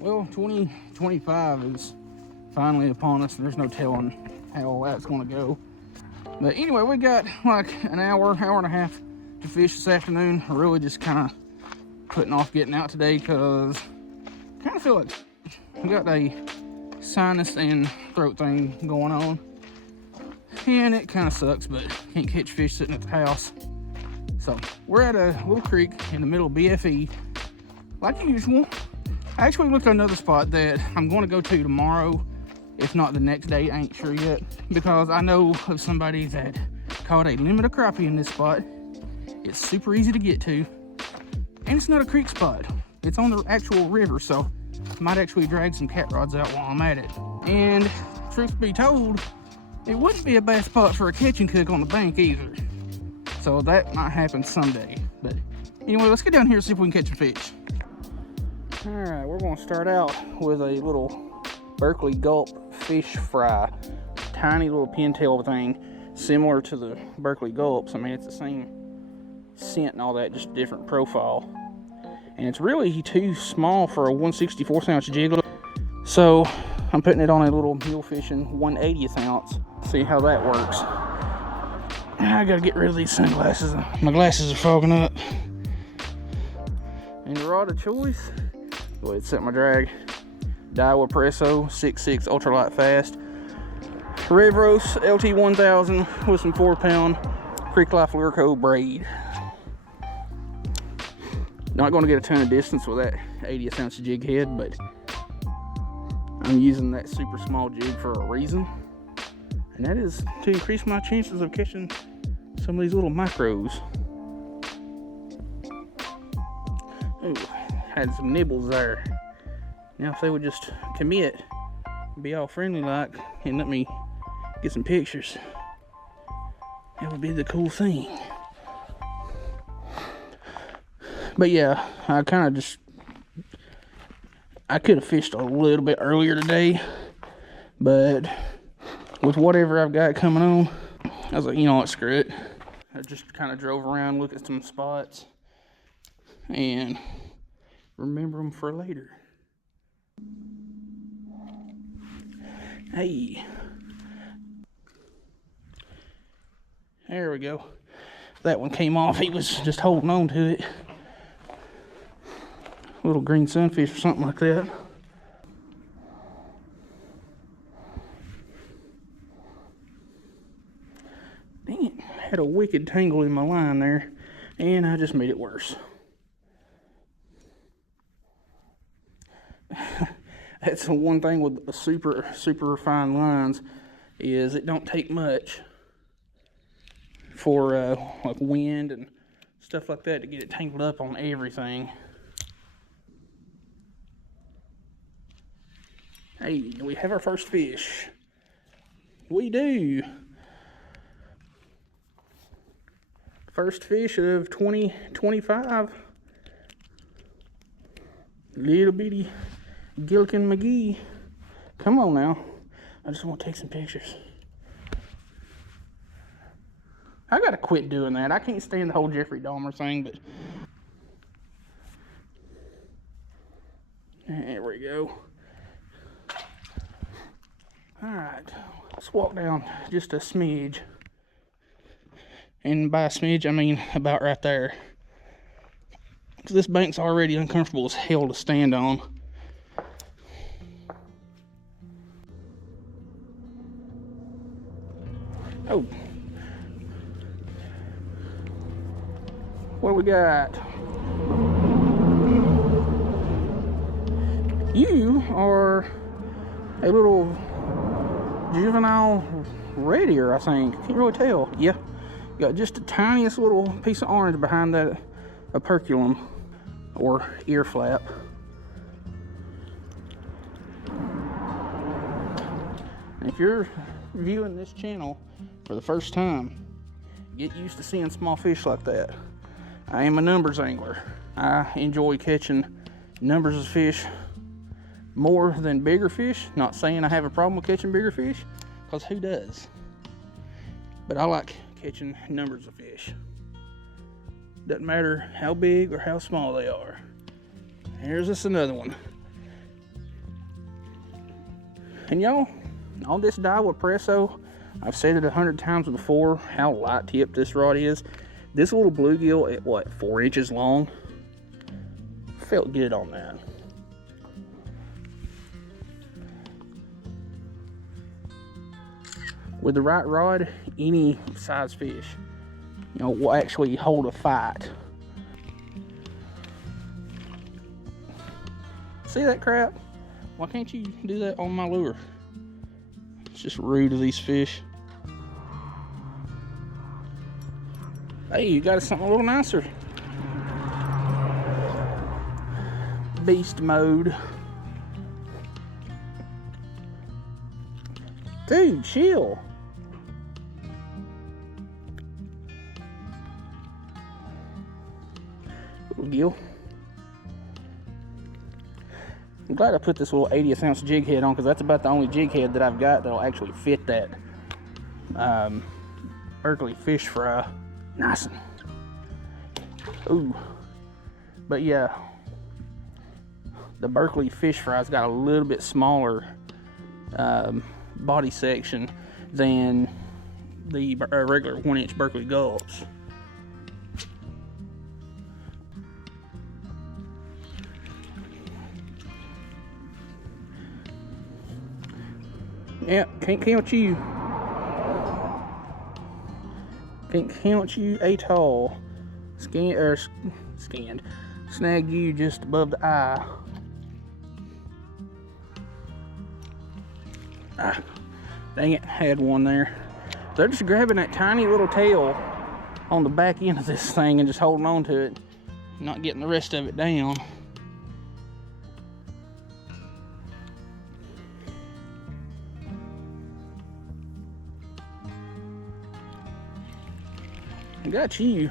Well, 2025 is finally upon us, and there's no telling how that's going to go. But anyway, we got like an hour and a half to fish this afternoon. I really just kind of putting off getting out today because I kind of feel like I got a sinus and throat thing going on. And it kind of sucks, but can't catch fish sitting at the house. So we're at a little creek in the middle of BFE, like usual. I actually looked at another spot that I'm going to go to tomorrow, if not the next day. I ain't sure yet, because I know of somebody that caught a limit of crappie in this spot. It's super easy to get to, and it's not a creek spot. It's on the actual river, so I might actually drag some cat rods out while I'm at it. And truth be told, it wouldn't be a bad spot for a catch and cook on the bank either. So that might happen someday. But anyway, let's get down here and see if we can catch some fish. Alright, we're going to start out with a little Berkeley Gulp fish fry. Tiny little pintail thing, similar to the Berkeley Gulps. I mean, it's the same scent and all that, just different profile. And it's really too small for a 1/64 ounce jig. So I'm putting it on a little mule fishing 1/80 ounce. See how that works. I gotta get rid of these sunglasses. My glasses are fogging up. And the rod of choice, go ahead and set my drag. Daiwa Presso 6.6 ultralight fast. Revros LT 1000 with some 4-pound Creek Life Lure braid. Not going to get a ton of distance with that 80th ounce jig head, but I'm using that super small jig for a reason, and that is to increase my chances of catching some of these little micros. Ooh, had some nibbles there. Now if they would just commit, be all friendly like, and let me get some pictures, that would be the cool thing. But yeah, I could have fished a little bit earlier today, but with whatever I've got coming on, I was like, you know what, screw it. I just kind of drove around, looked at some spots, and remember them for later. Hey, there we go. That one came off. He was just holding on to it. Little green sunfish or something like that. Dang it, I had a wicked tangle in my line there, and I just made it worse. That's the one thing with the super fine lines, is it don't take much for like wind and stuff like that to get it tangled up on everything. Hey, we have our first fish. We do. First fish of 2025. Little bitty Gillikin McGee. Come on now. I just want to take some pictures. I gotta quit doing that. I can't stand the whole Jeffrey Dahmer thing, but there we go. Alright, let's walk down just a smidge. And by a smidge, I mean about right there. Because this bank's already uncomfortable as hell to stand on. Oh. What do we got? You are a little juvenile red ear, I think. Can't really tell. Yeah. Got just the tiniest little piece of orange behind that operculum or ear flap. And if you're viewing this channel for the first time, get used to seeing small fish like that. I am a numbers angler. I enjoy catching numbers of fish more than bigger fish. Not saying I have a problem with catching bigger fish, because who does? But I like catching numbers of fish. Doesn't matter how big or how small they are. Here's just another one. And y'all, on this Daiwa Presso, I've said it 100 times before how light tipped this rod is. This little bluegill at what, 4 inches long? Felt good on that. With the right rod, any size fish, you know, will actually hold a fight. See that crap? Why can't you do that on my lure? It's just rude to these fish. Hey, you got something a little nicer. Beast mode. Dude, chill. Little gill. I'm glad I put this little 80th ounce jig head on, because that's about the only jig head that I've got that'll actually fit that Berkeley fish fry. Nice. Ooh. But yeah, the Berkeley fish fry's got a little bit smaller body section than the regular 1-inch Berkeley gulps. Yeah, can't count you. Can't count you at all. Scanned. Snagged you just above the eye. Ah, dang it, had one there. They're just grabbing that tiny little tail on the back end of this thing and just holding on to it, not getting the rest of it down. I got you.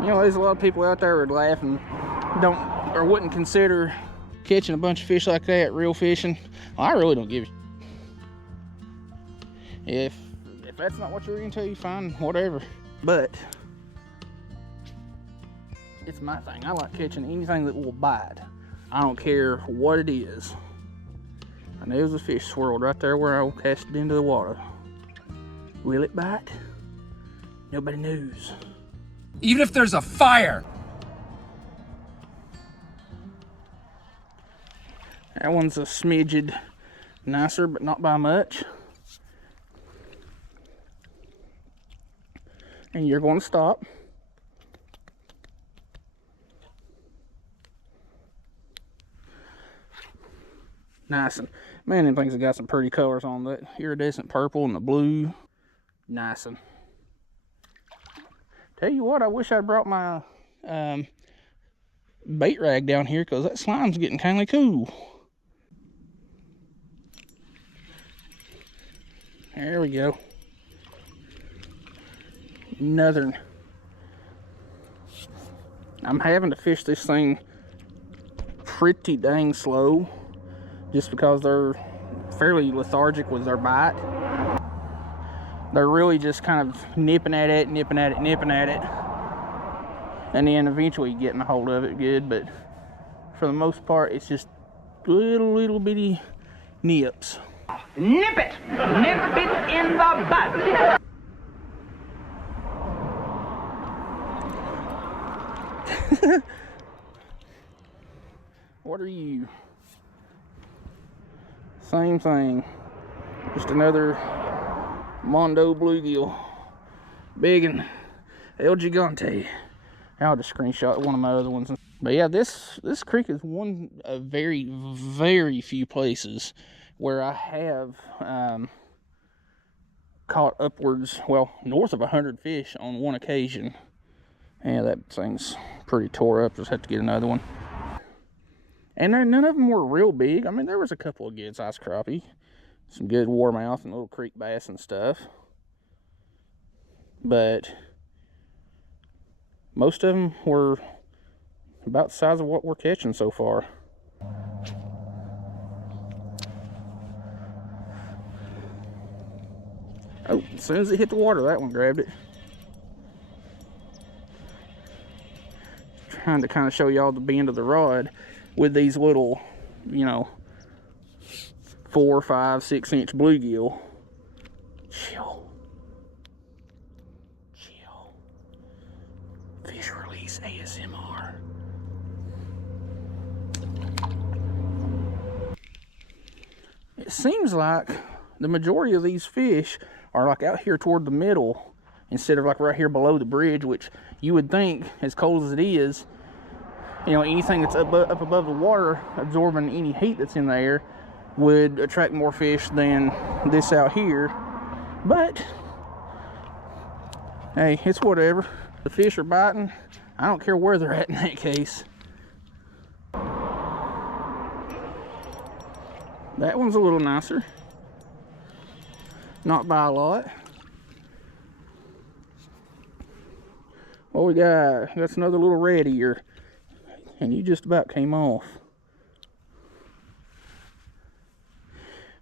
You know, there's a lot of people out there who would laugh and wouldn't consider catching a bunch of fish like that real fishing. Well, I really don't give a if that's not what you're into, fine, whatever. But it's my thing. I like catching anything that will bite. I don't care what it is. And there was a fish swirled right there where I cast it into the water. Will it bite? Nobody knows. Even if there's a fire. That one's a smidged nicer, but not by much. And you're going to stop. Nice. And man, them things have got some pretty colors on that iridescent purple and the blue. Nice. And tell you what, I wish I brought my bait rag down here, because that slime's getting kind of cool. There we go. Northern. I'm having to fish this thing pretty dang slow, just because they're fairly lethargic with their bite. They're really just kind of nipping at it, and then eventually getting a hold of it good. But for the most part, it's just little bitty nips. Nip it in the butt. What are you? Same thing. Just another Mondo bluegill. Big and El Gigante. I'll just screenshot one of my other ones. But yeah, this creek is one of very, very few places where I have caught upwards, well, north of 100 fish on one occasion. Yeah, that thing's pretty tore up. Just have to get another one. And none of them were real big. I mean, there was a couple of good sized crappie, some good warmouth and little creek bass and stuff. But most of them were about the size of what we're catching so far. Oh, as soon as it hit the water, that one grabbed it. behind to kind of show y'all the bend of the rod with these little, you know, 4, 5, 6 inch bluegill. Chill. Chill. Fish release ASMR. It seems like the majority of these fish are like out here toward the middle instead of like right here below the bridge, which you would think, as cold as it is, you know, anything that's up above the water absorbing any heat that's in the air would attract more fish than this out here. But hey, it's whatever. The fish are biting. I don't care where they're at in that case. That one's a little nicer. Not by a lot. What we got? That's another little red ear. And you just about came off.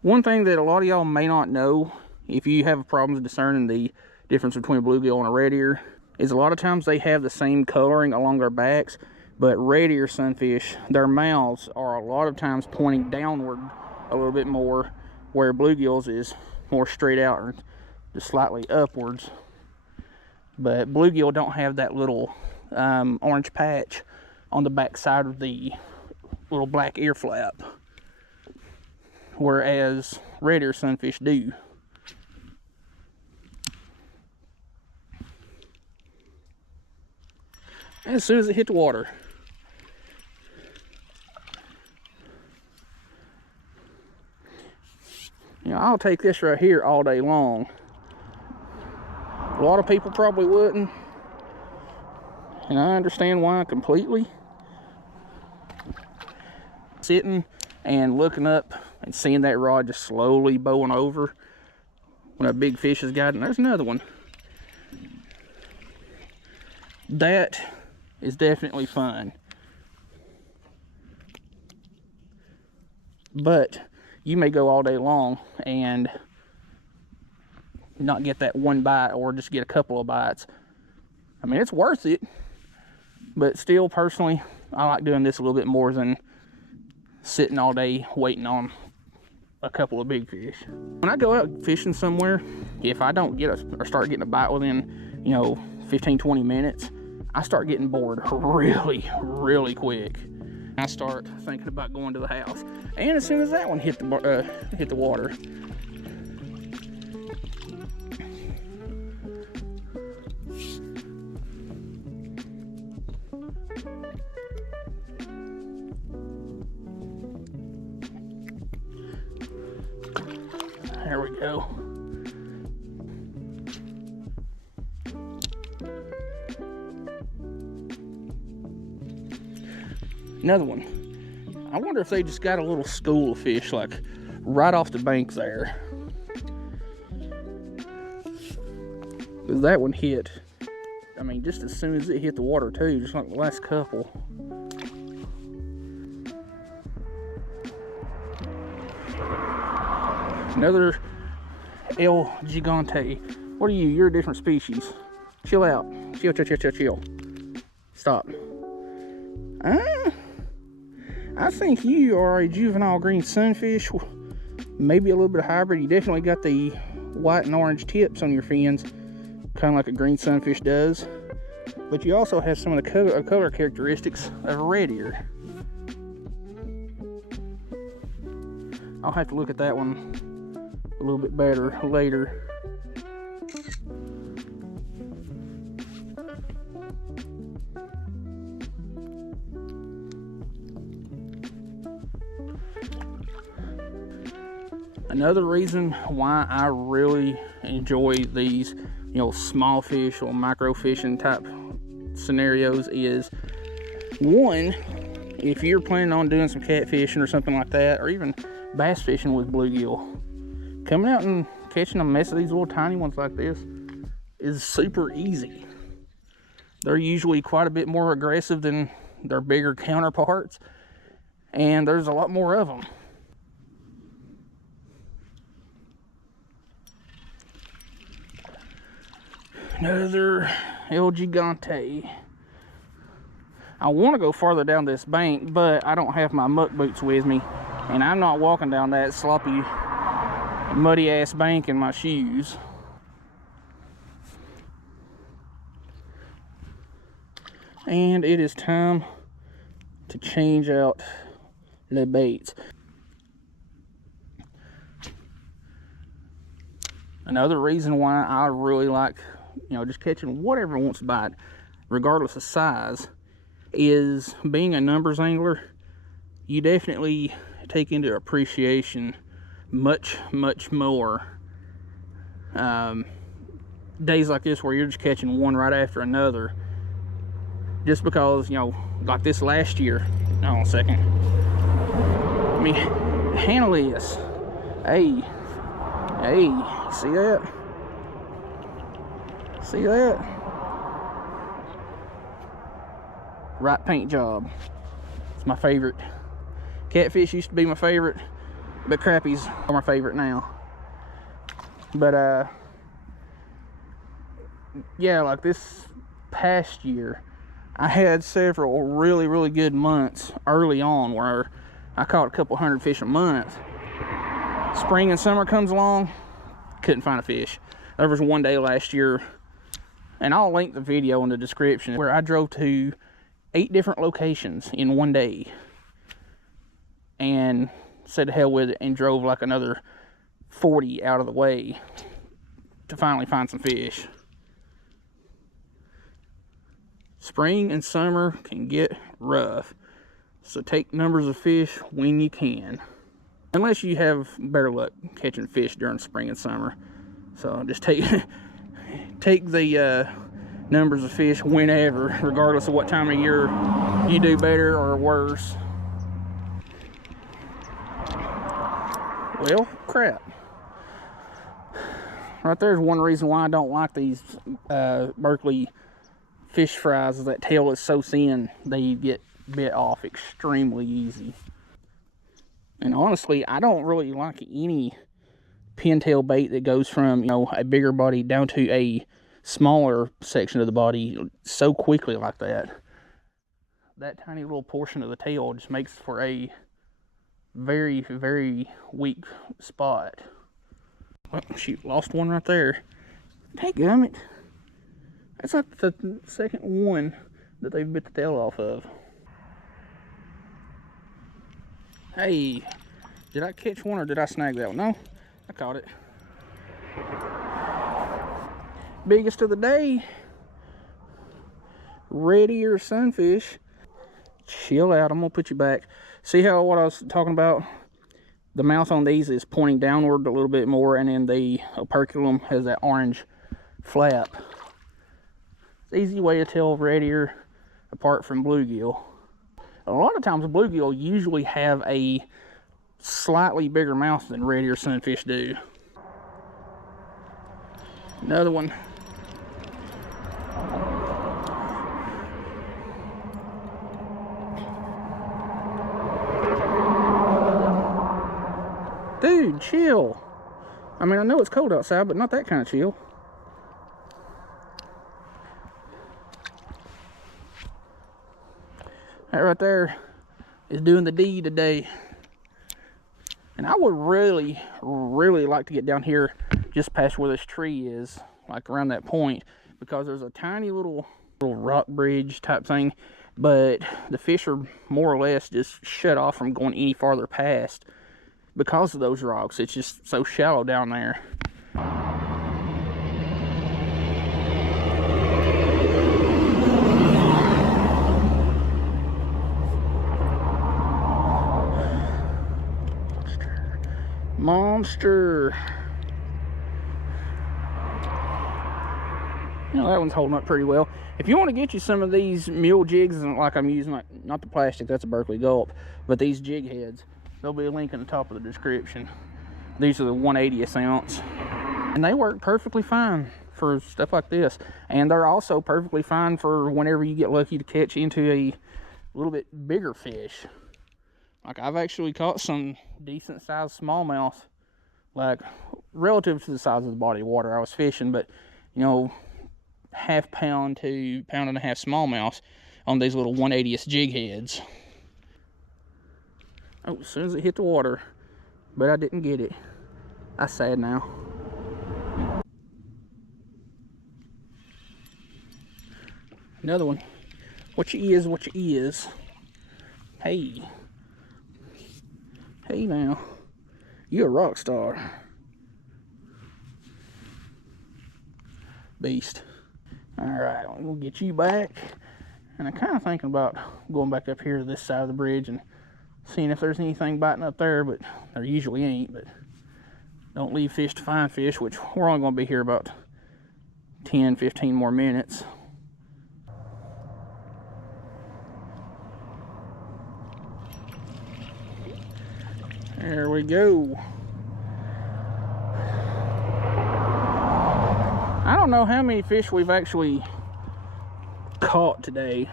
One thing that a lot of y'all may not know, if you have problems discerning the difference between a bluegill and a red ear, is a lot of times they have the same coloring along their backs, but red ear sunfish, their mouths are a lot of times pointing downward a little bit more, where bluegills is more straight out or just slightly upwards. But bluegill don't have that little orange patch on the back side of the little black ear flap, whereas red ear sunfish do. As soon as it hit the water, you know, I'll take this right here all day long. A lot of people probably wouldn't, and I understand why completely. Sitting and looking up and seeing that rod just slowly bowing over when a big fish has got it. And there's another one. That is definitely fun. But you may go all day long and not get that one bite, or just get a couple of bites. I mean, it's worth it, but still, personally, I like doing this a little bit more than sitting all day waiting on a couple of big fish. When I go out fishing somewhere, if I don't get or start getting a bite within, you know, 15-20 minutes, I start getting bored really quick. I start thinking about going to the house. And as soon as that one hit the water, there we go. Another one. I wonder if they just got a little school of fish like right off the bank there. Because that one hit, I mean, just as soon as it hit the water too, just like the last couple. Another El Gigante. What are you? You're a different species. Chill out. Chill. Stop. I think you are a juvenile green sunfish. Maybe a little bit of hybrid. You definitely got the white and orange tips on your fins, kind of like a green sunfish does. But you also have some of the color characteristics of a red ear. I'll have to look at that one a little bit better later. Another reason why I really enjoy these, you know, small fish or micro fishing type scenarios is, one, if you're planning on doing some catfishing or something like that, or even bass fishing with bluegill, coming out and catching a mess of these little tiny ones like this is super easy. They're usually quite a bit more aggressive than their bigger counterparts, and there's a lot more of them. Another El Gigante. I want to go farther down this bank, but I don't have my muck boots with me, and I'm not walking down that sloppy, muddy ass bank in my shoes. And it is time to change out the baits. Another reason why I really like, just catching whatever wants to bite, regardless of size, is being a numbers angler. You definitely take into appreciation much more days like this where you're just catching one right after another. Just because, like this last year. Hold on a second. Let me handle this. Hey, see that? See that? Right paint job. It's my favorite. Catfish used to be my favorite, but crappies are my favorite now. But yeah, like this past year, I had several really good months early on where I caught a couple hundred fish a month. Spring and summer comes along, couldn't find a fish. There was one day last year, and I'll link the video in the description, where I drove to 8 different locations in one day and said to hell with it and drove like another 40 out of the way to finally find some fish. Spring and summer can get rough, so take numbers of fish when you can. Unless you have better luck catching fish during spring and summer. So just take the numbers of fish whenever, regardless of what time of year you do better or worse. Well, crap. Right there's one reason why I don't like these Berkeley fish fries, is that tail is so thin they get bit off extremely easy. And honestly, I don't really like any pintail bait that goes from, a bigger body down to a smaller section of the body so quickly like that. That tiny little portion of the tail just makes for a very weak spot. Oh, shoot, lost one right there. Dadgummit. That's like the second one that they've bit the tail off of. Hey, did I catch one or did I snag that one? No, I caught it. Biggest of the day. Red ear sunfish. Chill out, I'm gonna put you back. See how what I was talking about? The mouth on these is pointing downward a little bit more, and then the operculum has that orange flap. It's an easy way to tell red ear apart from bluegill. A lot of times bluegill usually have a slightly bigger mouth than red ear sunfish do. Another one. Dude, chill. I mean, I know it's cold outside, but not that kind of chill. That right there is doing the deed today. And I would really like to get down here just past where this tree is, like around that point, because there's a tiny little rock bridge type thing, but the fish are more or less just shut off from going any farther past because of those rocks. It's just so shallow down there. Monster. That one's holding up pretty well. If you want to get you some of these mule jigs, and like I'm using, like not the plastic, that's a Berkeley Gulp, but these jig heads, there'll be a link in the top of the description. These are the 1/80th ounce, and they work perfectly fine for stuff like this. And they're also perfectly fine for whenever you get lucky to catch into a little bit bigger fish. Like I've actually caught some decent sized smallmouth, like relative to the size of the body of water I was fishing, but half pound to pound and a half smallmouth on these little 1/80th jig heads. Oh, as soon as it hit the water, but I didn't get it. That's sad now. Another one. What you is, what you is. Hey. Hey now. You a rock star. Beast. Alright, we'll get you back. And I'm kind of thinking about going back up here to this side of the bridge and seeing if there's anything biting up there, but there usually ain't. But don't leave fish to find fish, which we're only going to be here about 10-15 more minutes. There we go. I don't know how many fish we've actually caught today.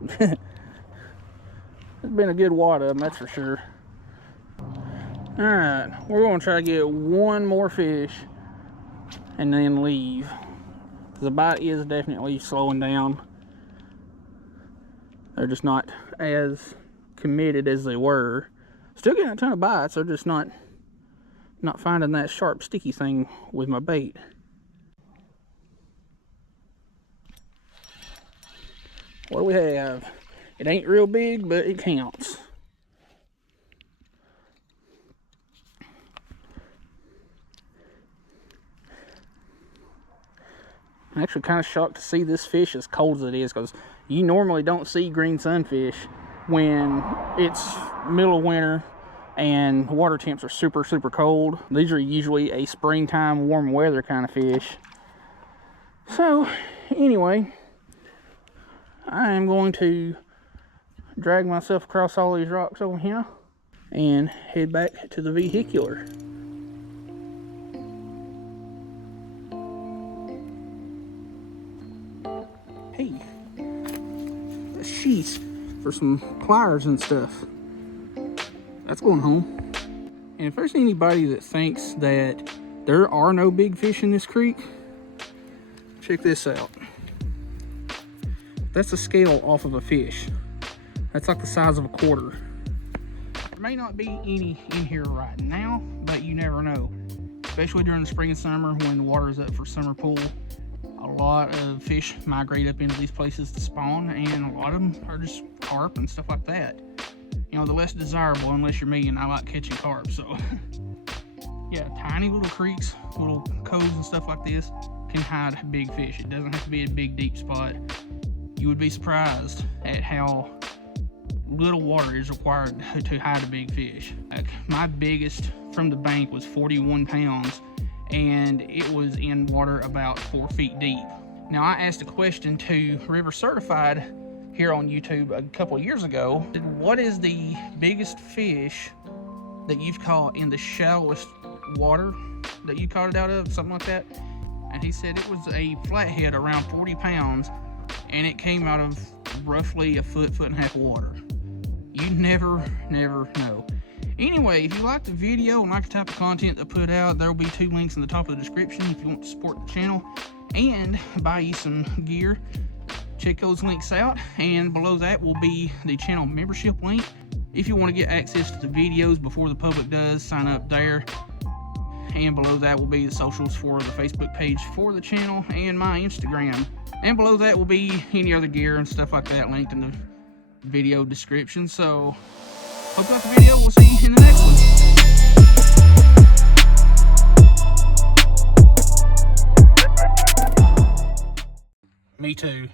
It's been a good wad of them, that's for sure. Alright, we're going to try to get one more fish and then leave. The bite is definitely slowing down. They're just not as committed as they were. Still getting a ton of bites, they're just not finding that sharp, sticky thing with my bait. What do we have? It ain't real big, but it counts. I'm actually kind of shocked to see this fish as cold as it is, because you normally don't see green sunfish when it's middle of winter and water temps are super cold. These are usually a springtime warm weather kind of fish. So anyway, I am going to drag myself across all these rocks over here and head back to the vehicular. Hey, a sheath for some pliers and stuff. That's going home. And if there's anybody that thinks that there are no big fish in this creek, check this out. That's a scale off of a fish. That's like the size of a quarter. There may not be any in here right now, but you never know. Especially during the spring and summer when the water is up for summer pool. A lot of fish migrate up into these places to spawn, and a lot of them are just carp and stuff like that. You know, the less desirable unless you're me, and I like catching carp, so. Yeah, tiny little creeks, little coves and stuff like this can hide big fish. It doesn't have to be a big deep spot. You would be surprised at how little water is required to hide a big fish. Like my biggest from the bank was 41 pounds, and it was in water about 4 feet deep. Now I asked a question to River Certified here on YouTube a couple of years ago. What is the biggest fish that you've caught in the shallowest water that you caught it out of, something like that? And he said it was a flathead around 40 pounds, and it came out of roughly a foot and a half of water. You never know. Anyway, if you like the video and like the type of content I put out, there will be 2 links in the top of the description if you want to support the channel and buy you some gear. Check those links out, and below that will be the channel membership link. If you want to get access to the videos before the public does, sign up there. And below that will be the socials for the Facebook page for the channel and my Instagram. And below that will be any other gear and stuff like that linked in the video description. So, hope you like the video. We'll see you in the next one. Me too.